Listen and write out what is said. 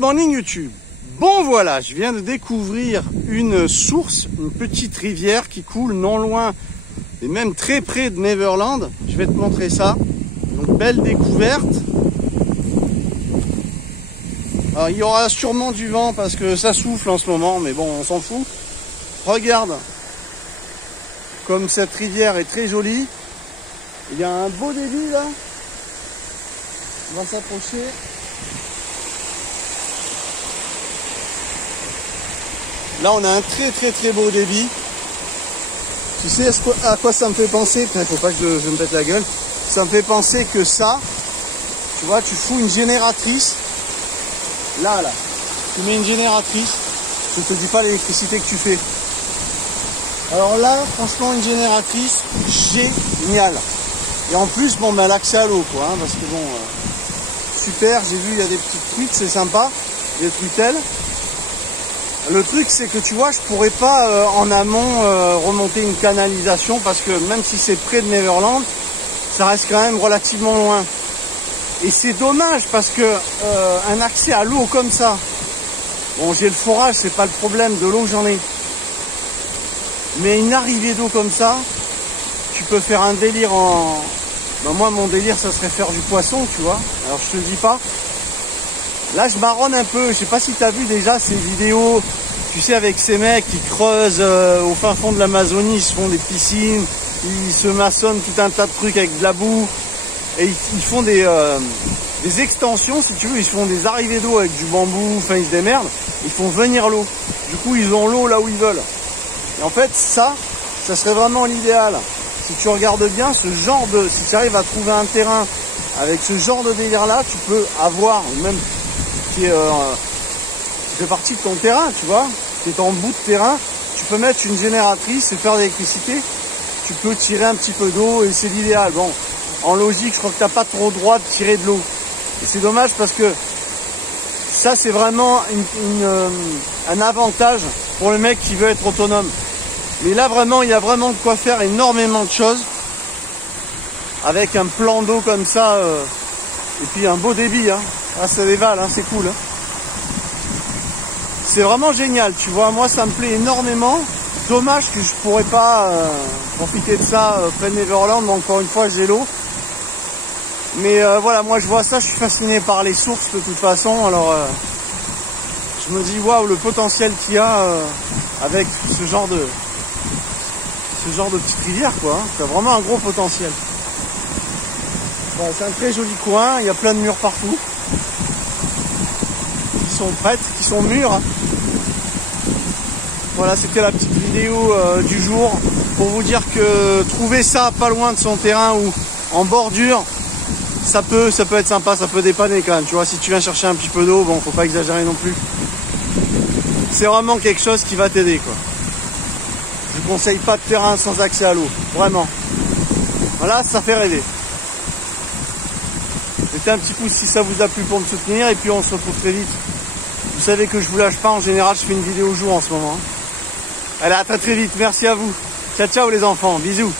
morning YouTube. Bon voilà, je viens de découvrir une source, une petite rivière qui coule non loin et même très près de Neverland. Je vais te montrer ça. Donc belle découverte. Alors il y aura sûrement du vent parce que ça souffle en ce moment, mais bon on s'en fout. Regarde comme cette rivière est très jolie. Il y a un beau débit là. On va s'approcher. Là, on a un très beau débit. Tu sais à quoi ça me fait penser? Il ne faut pas que je me pète la gueule. Ça me fait penser que ça, tu vois, tu fous une génératrice. Là, tu mets une génératrice. Je ne te dis pas l'électricité que tu fais. Alors là, franchement, une génératrice, géniale. Et en plus, bon, ben, l'accès à l'eau, quoi. Hein, parce que bon, super, j'ai vu, il y a des petites truites, c'est sympa. Des truitelles. Le truc, c'est que tu vois, je pourrais pas en amont remonter une canalisation parce que même si c'est près de Neverland, ça reste quand même relativement loin. Et c'est dommage parce que un accès à l'eau comme ça, bon, j'ai le forage, c'est pas le problème, de l'eau j'en ai. Mais une arrivée d'eau comme ça, tu peux faire un délire en... Ben moi, mon délire, ça serait faire du poisson, tu vois. Alors, je te le dis pas. Là, je marronne un peu. Je sais pas si tu as vu déjà ces vidéos, tu sais, avec ces mecs qui creusent au fin fond de l'Amazonie, ils se font des piscines, ils se maçonnent tout un tas de trucs avec de la boue, et ils font des extensions, si tu veux, ils font des arrivées d'eau avec du bambou, enfin, ils se démerdent, ils font venir l'eau. Du coup, ils ont l'eau là où ils veulent. Et en fait, ça serait vraiment l'idéal. Si tu regardes bien, si tu arrives à trouver un terrain avec ce genre de délire-là, tu peux avoir, même qui fait partie de ton terrain, tu vois, qui est en bout de terrain, tu peux mettre une génératrice et faire de l'électricité, tu peux tirer un petit peu d'eau et c'est l'idéal. Bon, en logique, je crois que tu n'as pas trop le droit de tirer de l'eau. Et c'est dommage parce que ça, c'est vraiment un avantage pour le mec qui veut être autonome. Mais là, vraiment, il y a vraiment de quoi faire énormément de choses avec un plan d'eau comme ça et puis un beau débit, hein. Ah, ça dévale, hein, c'est cool. Hein. C'est vraiment génial, tu vois. Moi, ça me plaît énormément. Dommage que je pourrais pas profiter de ça près de Neverland. Mais encore une fois, j'ai l'eau. Mais voilà, moi, je vois ça. Je suis fasciné par les sources de toute façon. Alors, je me dis, waouh, le potentiel qu'il y a avec ce genre de petite rivière, quoi. Hein. C'est vraiment un gros potentiel. Voilà, c'est un très joli coin. Il y a plein de murs partout. Qui sont prêtes, qui sont mûres. Voilà, c'était la petite vidéo du jour pour vous dire que trouver ça pas loin de son terrain ou en bordure, ça peut être sympa, ça peut dépanner quand même. Tu vois, si tu viens chercher un petit peu d'eau, bon, faut pas exagérer non plus. C'est vraiment quelque chose qui va t'aider, quoi. Je conseille pas de terrain sans accès à l'eau, vraiment. Voilà, ça fait rêver. Mettez un petit pouce si ça vous a plu pour me soutenir et puis on se retrouve très vite. Vous savez que je vous lâche pas, en général je fais une vidéo au jour en ce moment. Allez, à très vite, merci à vous. Ciao ciao les enfants, bisous.